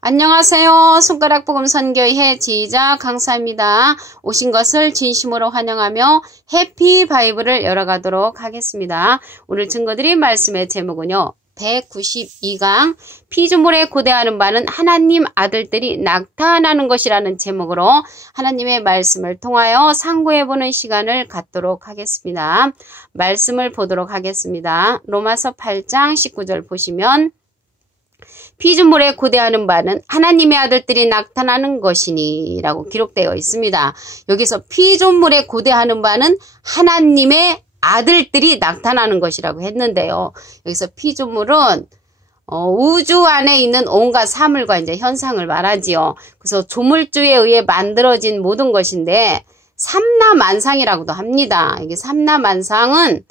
안녕하세요. 손가락복음 선교회 지휘자 강사입니다. 오신 것을 진심으로 환영하며 해피 바이블을 열어가도록 하겠습니다. 오늘 증거드린 말씀의 제목은요. 192강 피조물에 고대하는 바는 하나님 아들들이 나타나는 것이라는 제목으로 하나님의 말씀을 통하여 상고해보는 시간을 갖도록 하겠습니다. 말씀을 보도록 하겠습니다. 로마서 8장 19절 보시면 피조물에 고대하는 바는 하나님의 아들들이 나타나는 것이니 라고 기록되어 있습니다. 여기서 피조물에 고대하는 바는 하나님의 아들들이 나타나는 것이라고 했는데요. 여기서 피조물은 우주 안에 있는 온갖 사물과 이제 현상을 말하지요. 그래서 조물주에 의해 만들어진 모든 것인데 삼라만상이라고도 합니다. 이게 삼라만상은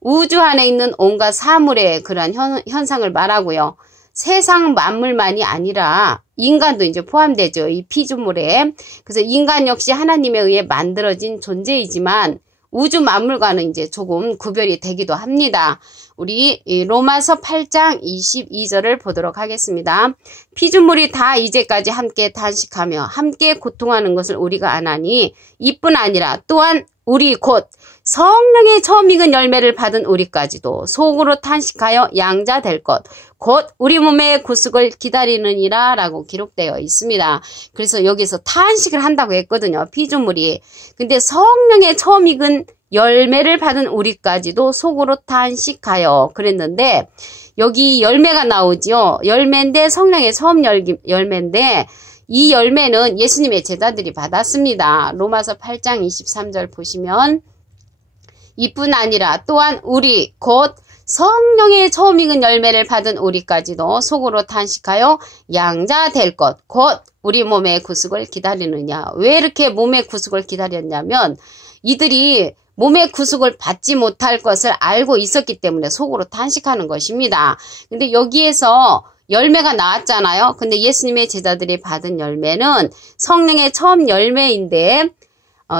우주 안에 있는 온갖 사물의 그러한 현상을 말하고요. 세상 만물만이 아니라 인간도 이제 포함되죠. 이 피조물에. 그래서 인간 역시 하나님에 의해 만들어진 존재이지만 우주 만물과는 이제 조금 구별이 되기도 합니다. 우리 로마서 8장 22절을 보도록 하겠습니다. 피조물이 다 이제까지 함께 단식하며 함께 고통하는 것을 우리가 아나니 이뿐 아니라 또한 우리 곧 성령의 처음 익은 열매를 받은 우리까지도 속으로 탄식하여 양자 될 것 곧 우리 몸의 구속을 기다리느니라 라고 기록되어 있습니다. 그래서 여기서 탄식을 한다고 했거든요. 피조물이. 근데 성령의 처음 익은 열매를 받은 우리까지도 속으로 탄식하여 그랬는데 여기 열매가 나오지요. 열매인데 성령의 처음 열매인데 이 열매는 예수님의 제자들이 받았습니다. 로마서 8장 23절 보시면 이뿐 아니라 또한 우리 곧 성령의 처음 익은 열매를 받은 우리까지도 속으로 탄식하여 양자 될 것 곧 우리 몸의 구속을 기다리느냐. 왜 이렇게 몸의 구속을 기다렸냐면 이들이 몸의 구속을 받지 못할 것을 알고 있었기 때문에 속으로 탄식하는 것입니다. 근데 여기에서 열매가 나왔잖아요. 근데 예수님의 제자들이 받은 열매는 성령의 처음 열매인데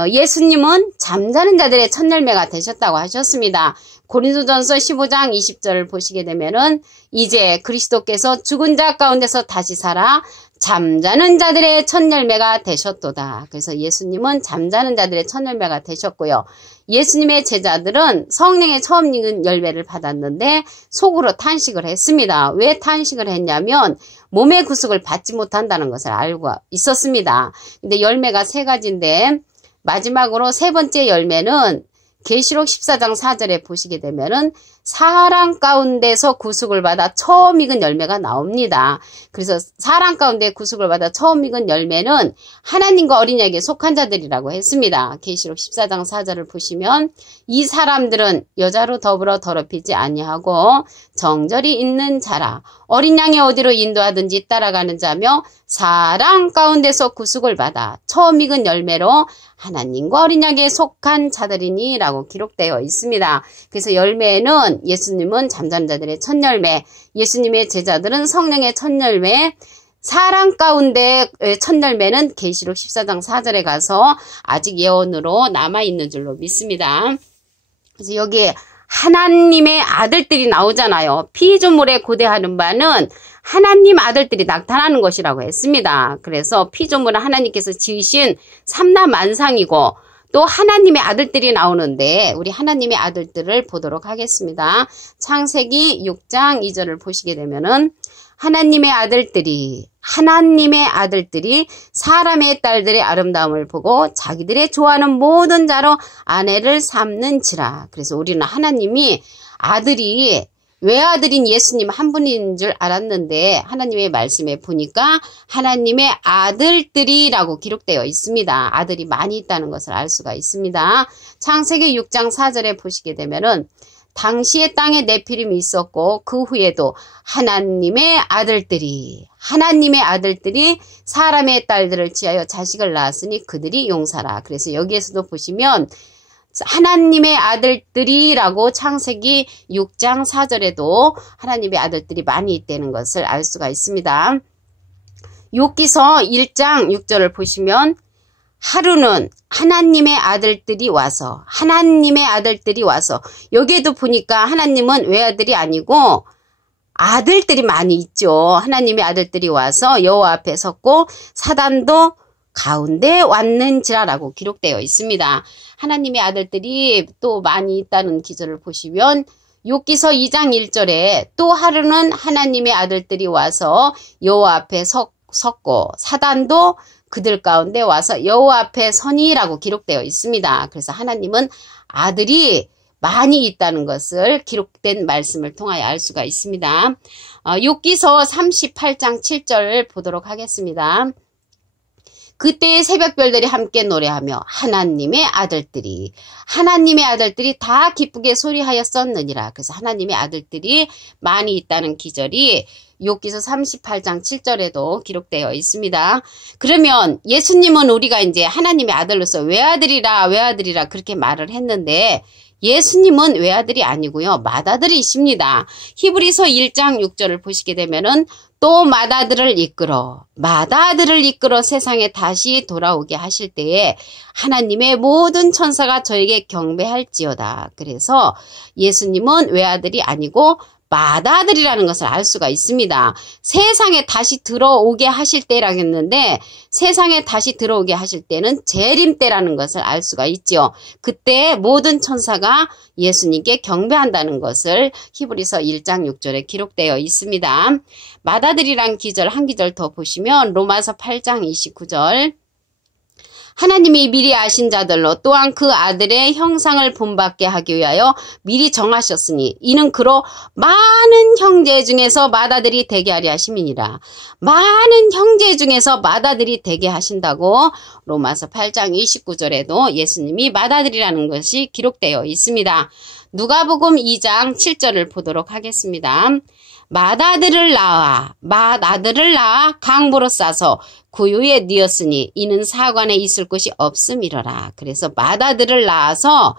예수님은 잠자는 자들의 첫 열매가 되셨다고 하셨습니다. 고린도전서 15장 20절을 보시게 되면은 이제 그리스도께서 죽은 자 가운데서 다시 살아 잠자는 자들의 첫 열매가 되셨도다. 그래서 예수님은 잠자는 자들의 첫 열매가 되셨고요. 예수님의 제자들은 성령의 처음 익은 열매를 받았는데 속으로 탄식을 했습니다. 왜 탄식을 했냐면 몸의 구속을 받지 못한다는 것을 알고 있었습니다. 근데 열매가 세 가지인데 마지막으로 세 번째 열매는 계시록 14장 4절에 보시게 되면은 사랑 가운데서 구속을 받아 처음 익은 열매가 나옵니다. 그래서 사랑 가운데 구속을 받아 처음 익은 열매는 하나님과 어린 양에게 속한 자들이라고 했습니다. 계시록 14장 4절을 보시면 이 사람들은 여자로 더불어 더럽히지 아니하고 정절이 있는 자라 어린 양이 어디로 인도하든지 따라가는 자며 사랑 가운데서 구속을 받아 처음 익은 열매로 하나님과 어린 양에게 속한 자들이니 라고 기록되어 있습니다. 그래서 열매는 예수님은 잠자는 자들의 첫 열매, 예수님의 제자들은 성령의 첫 열매, 사랑 가운데 첫 열매는 계시록 14장 4절에 가서 아직 예언으로 남아있는 줄로 믿습니다. 그래서 여기에 하나님의 아들들이 나오잖아요. 피조물에 고대하는 바는 하나님 아들들이 나타나는 것이라고 했습니다. 그래서 피조물은 하나님께서 지으신 삼라만상이고 또 하나님의 아들들이 나오는데 우리 하나님의 아들들을 보도록 하겠습니다. 창세기 6장 2절을 보시게 되면은 하나님의 아들들이 사람의 딸들의 아름다움을 보고 자기들의 좋아하는 모든 자로 아내를 삼는지라. 그래서 우리는 하나님이 외아들인 예수님 한 분인 줄 알았는데 하나님의 말씀에 보니까 하나님의 아들들이라고 기록되어 있습니다. 아들이 많이 있다는 것을 알 수가 있습니다. 창세기 6장 4절에 보시게 되면은 당시에 땅에 네피림이 있었고 그 후에도 하나님의 아들들이 사람의 딸들을 취하여 자식을 낳았으니 그들이 용사라. 그래서 여기에서도 보시면 하나님의 아들들이라고 창세기 6장 4절에도 하나님의 아들들이 많이 있다는 것을 알 수가 있습니다. 욥기서 1장 6절을 보시면 하루는 하나님의 아들들이 와서 여기에도 보니까 하나님은 외아들이 아니고 아들들이 많이 있죠. 하나님의 아들들이 와서 여호와 앞에 섰고 사단도 가운데 왔는지라라고 기록되어 있습니다. 하나님의 아들들이 또 많이 있다는 기절을 보시면 욥기서 2장 1절에 또 하루는 하나님의 아들들이 와서 여호와 앞에 섰고 사단도 그들 가운데 와서 여호와 앞에 서니라고 기록되어 있습니다. 그래서 하나님은 아들이 많이 있다는 것을 기록된 말씀을 통하여 알 수가 있습니다. 욥기서 38장 7절 보도록 하겠습니다. 그때의 새벽별들이 함께 노래하며 하나님의 아들들이 다 기쁘게 소리하였었느니라. 그래서 하나님의 아들들이 많이 있다는 기절이 욥기서 38장 7절에도 기록되어 있습니다. 그러면 예수님은 우리가 이제 하나님의 아들로서 외아들이라 그렇게 말을 했는데 예수님은 외아들이 아니고요. 맏아들이십니다. 히브리서 1장 6절을 보시게 되면은 또 맏아들을 이끌어 세상에 다시 돌아오게 하실 때에 하나님의 모든 천사가 저에게 경배할지어다. 그래서 예수님은 외아들이 아니고 맏아들이라는 것을 알 수가 있습니다. 세상에 다시 들어오게 하실 때라고 했는데 세상에 다시 들어오게 하실 때는 재림 때라는 것을 알 수가 있죠. 그때 모든 천사가 예수님께 경배한다는 것을 히브리서 1장 6절에 기록되어 있습니다. 맏아들이란 기절 한 기절 더 보시면 로마서 8장 29절 하나님이 미리 아신 자들로 또한 그 아들의 형상을 본받게 하기 위하여 미리 정하셨으니 이는 그로 많은 형제 중에서 맏아들이 되게 하려 하심이니라. 많은 형제 중에서 맏아들이 되게 하신다고 로마서 8장 29절에도 예수님이 맏아들이라는 것이 기록되어 있습니다. 누가복음 2장 7절을 보도록 하겠습니다. 맏아들을 낳아 강보로 싸서 구유에 뉘었으니 이는 사관에 있을 곳이 없음이러라. 그래서 맏아들을 낳아서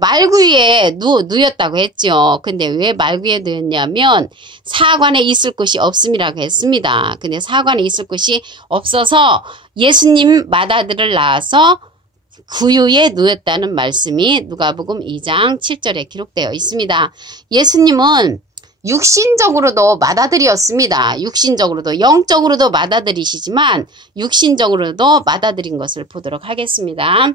말구유에 누였다고 했죠. 근데 왜 말구유에 누였냐면 사관에 있을 곳이 없음이라고 했습니다. 근데 사관에 있을 곳이 없어서 예수님 맏아들을 낳아서 구유에 누였다는 말씀이 누가복음 2장 7절에 기록되어 있습니다. 예수님은 육신적으로도 맏아들이었습니다. 육신적으로도 영적으로도 맏아들이시지만 육신적으로도 맏아들인 것을 보도록 하겠습니다.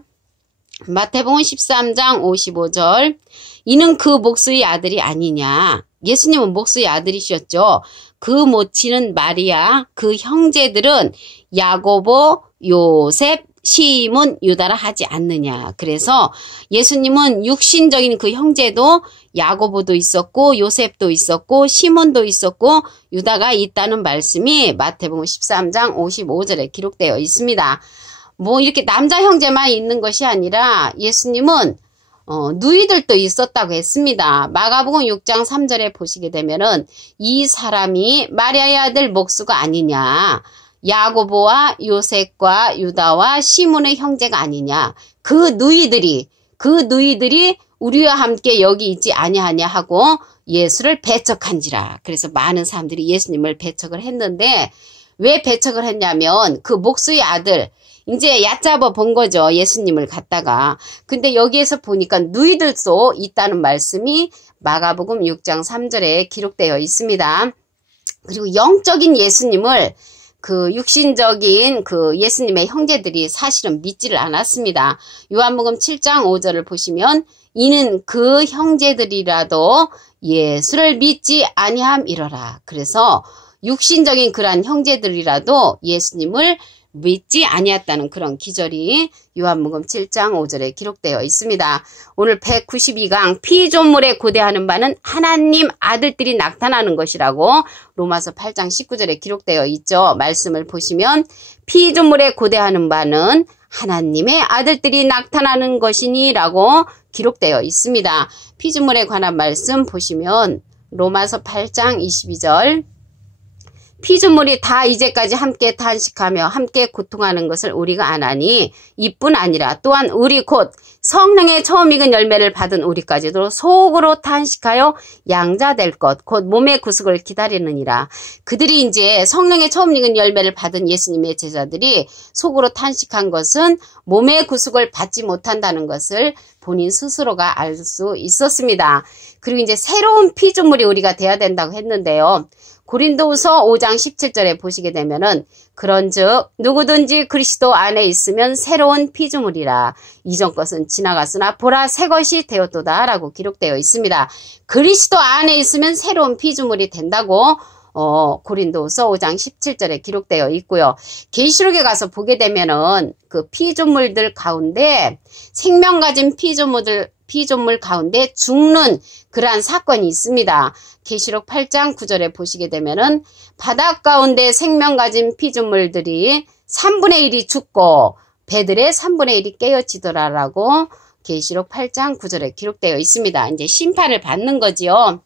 마태복음 13장 55절 이는 그 목수의 아들이 아니냐. 예수님은 목수의 아들이셨죠. 그 모친은 마리아, 그 형제들은 야고보, 요셉, 시몬, 유다라 하지 않느냐. 그래서 예수님은 육신적인 그 형제도 야고보도 있었고 요셉도 있었고 시몬도 있었고 유다가 있다는 말씀이 마태복음 13장 55절에 기록되어 있습니다. 이렇게 남자 형제만 있는 것이 아니라 예수님은 누이들도 있었다고 했습니다. 마가복음 6장 3절에 보시게 되면은 이 사람이 마리아의 아들 목수가 아니냐. 야고보와 요셉과 유다와 시몬의 형제가 아니냐. 그 누이들이 우리와 함께 여기 있지 아니하냐 하고 예수를 배척한지라. 그래서 많은 사람들이 예수님을 배척을 했는데 왜 배척을 했냐면 그 목수의 아들 이제 얕잡아 본 거죠. 예수님을 갖다가. 근데 여기에서 보니까 누이들도 있다는 말씀이 마가복음 6장 3절에 기록되어 있습니다. 그리고 영적인 예수님을 그 육신적인 그 예수님의 형제들이 사실은 믿지를 않았습니다. 요한복음 7장 5절을 보시면 이는 그 형제들이라도 예수를 믿지 아니함이러라. 그래서 육신적인 그러한 형제들이라도 예수님을 믿지 아니했다는 그런 기절이 요한복음 7장 5절에 기록되어 있습니다. 오늘 192강 피조물에 고대하는 바는 하나님 아들들이 나타나는 것이라고 로마서 8장 19절에 기록되어 있죠. 말씀을 보시면 피조물에 고대하는 바는 하나님의 아들들이 나타나는 것이니 라고 기록되어 있습니다. 피조물에 관한 말씀 보시면 로마서 8장 22절 피조물이 다 이제까지 함께 탄식하며 함께 고통하는 것을 우리가 아나니 이뿐 아니라 또한 우리 곧 성령의 처음 익은 열매를 받은 우리까지도 속으로 탄식하여 양자될 것 곧 몸의 구속을 기다리느니라. 그들이 이제 성령의 처음 익은 열매를 받은 예수님의 제자들이 속으로 탄식한 것은 몸의 구속을 받지 못한다는 것을 본인 스스로가 알 수 있었습니다. 그리고 이제 새로운 피조물이 우리가 돼야 된다고 했는데요. 고린도후서 5장 17절에 보시게 되면은 그런즉 누구든지 그리스도 안에 있으면 새로운 피조물이라 이전 것은 지나갔으나 보라 새 것이 되었도다 라고 기록되어 있습니다. 그리스도 안에 있으면 새로운 피조물이 된다고 고린도후서 5장 17절에 기록되어 있고요. 계시록에 가서 보게 되면은 그 피조물들 가운데 생명 가진 피조물 가운데 죽는 그러한 사건이 있습니다. 계시록 8장 9절에 보시게 되면은 바닷 가운데 생명 가진 피조물들이 3분의 1이 죽고 배들의 3분의 1이 깨어지더라라고 계시록 8장 9절에 기록되어 있습니다. 이제 심판을 받는 거지요.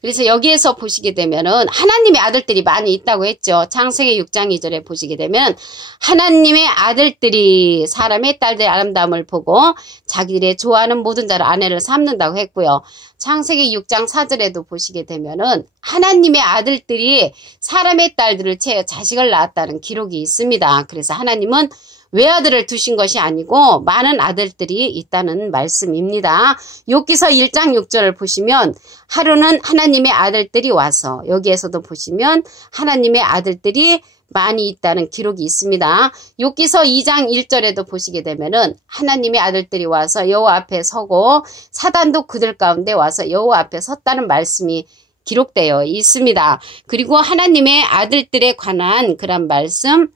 그래서 여기에서 보시게 되면은 하나님의 아들들이 많이 있다고 했죠. 창세기 6장 2절에 보시게 되면 하나님의 아들들이 사람의 딸들의 아름다움을 보고 자기들의 좋아하는 모든 자를 아내를 삼는다고 했고요. 창세기 6장 4절에도 보시게 되면은 하나님의 아들들이 사람의 딸들을 채 자식을 낳았다는 기록이 있습니다. 그래서 하나님은 외아들을 두신 것이 아니고 많은 아들들이 있다는 말씀입니다. 욥기서 1장 6절을 보시면 하루는 하나님의 아들들이 와서 여기에서도 보시면 하나님의 아들들이 많이 있다는 기록이 있습니다. 욥기서 2장 1절에도 보시게 되면은 하나님의 아들들이 와서 여호와 앞에 서고 사단도 그들 가운데 와서 여호와 앞에 섰다는 말씀이 기록되어 있습니다. 그리고 하나님의 아들들에 관한 그런 말씀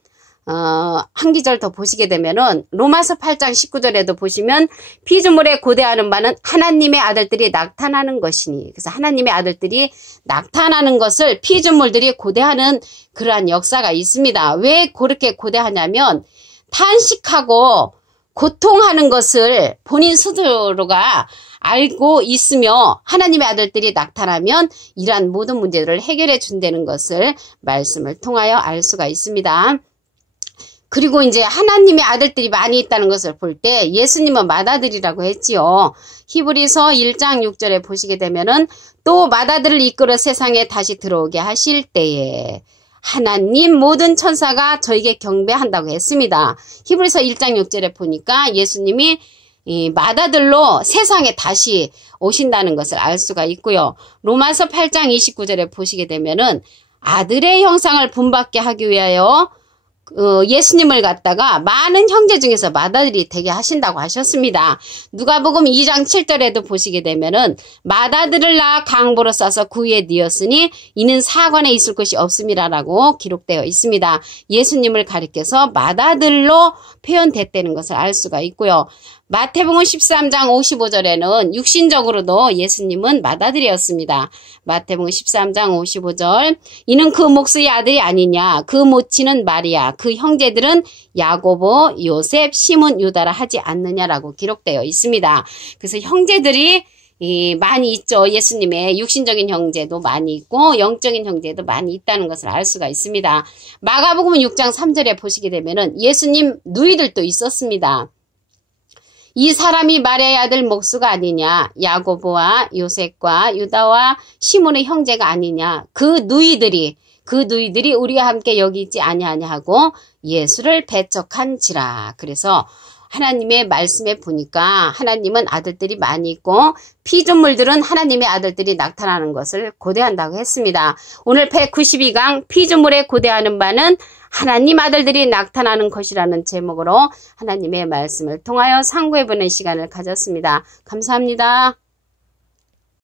한 기절 더 보시게 되면은 로마서 8장 19절에도 보시면 피조물에 고대하는 바는 하나님의 아들들이 나타나는 것이니 그래서 하나님의 아들들이 나타나는 것을 피조물들이 고대하는 그러한 역사가 있습니다. 왜 그렇게 고대하냐면 탄식하고 고통하는 것을 본인 스스로가 알고 있으며 하나님의 아들들이 나타나면 이러한 모든 문제들을 해결해 준다는 것을 말씀을 통하여 알 수가 있습니다. 그리고 이제 하나님의 아들들이 많이 있다는 것을 볼 때 예수님은 맏아들이라고 했지요. 히브리서 1장 6절에 보시게 되면은 또 맏아들을 이끌어 세상에 다시 들어오게 하실 때에 하나님 모든 천사가 저에게 경배한다고 했습니다. 히브리서 1장 6절에 보니까 예수님이 이 맏아들로 세상에 다시 오신다는 것을 알 수가 있고요. 로마서 8장 29절에 보시게 되면은 아들의 형상을 본받게 하기 위하여 예수님을 갖다가 많은 형제 중에서 맏아들이 되게 하신다고 하셨습니다. 누가복음 2장 7절에도 보시게 되면은 맏아들을 낳아 강보로 싸서 구유에 뉘었으니 이는 사관에 있을 것이 없음이라라고 기록되어 있습니다. 예수님을 가리켜서 맏아들로 표현됐다는 것을 알 수가 있고요. 마태복음 13장 55절에는 육신적으로도 예수님은 맏아들이었습니다. 마태복음 13장 55절 이는 그 목수의 아들이 아니냐 그 모친은 마리아 그 형제들은 야고보 요셉 시몬 유다라 하지 않느냐라고 기록되어 있습니다. 그래서 형제들이 많이 있죠. 예수님의 육신적인 형제도 많이 있고 영적인 형제도 많이 있다는 것을 알 수가 있습니다. 마가복음 6장 3절에 보시게 되면은 예수님 누이들도 있었습니다. 이 사람이 마리아의 아들 목수가 아니냐 야고보와 요셉과 유다와 시몬의 형제가 아니냐 그 누이들이 우리와 함께 여기 있지 아니하냐 하고 예수를 배척한지라. 그래서 하나님의 말씀에 보니까 하나님은 아들들이 많이 있고 피조물들은 하나님의 아들들이 나타나는 것을 고대한다고 했습니다. 오늘 192강 피조물에 고대하는 바는 하나님 아들들이 나타나는 것이라는 제목으로 하나님의 말씀을 통하여 상고해보는 시간을 가졌습니다. 감사합니다.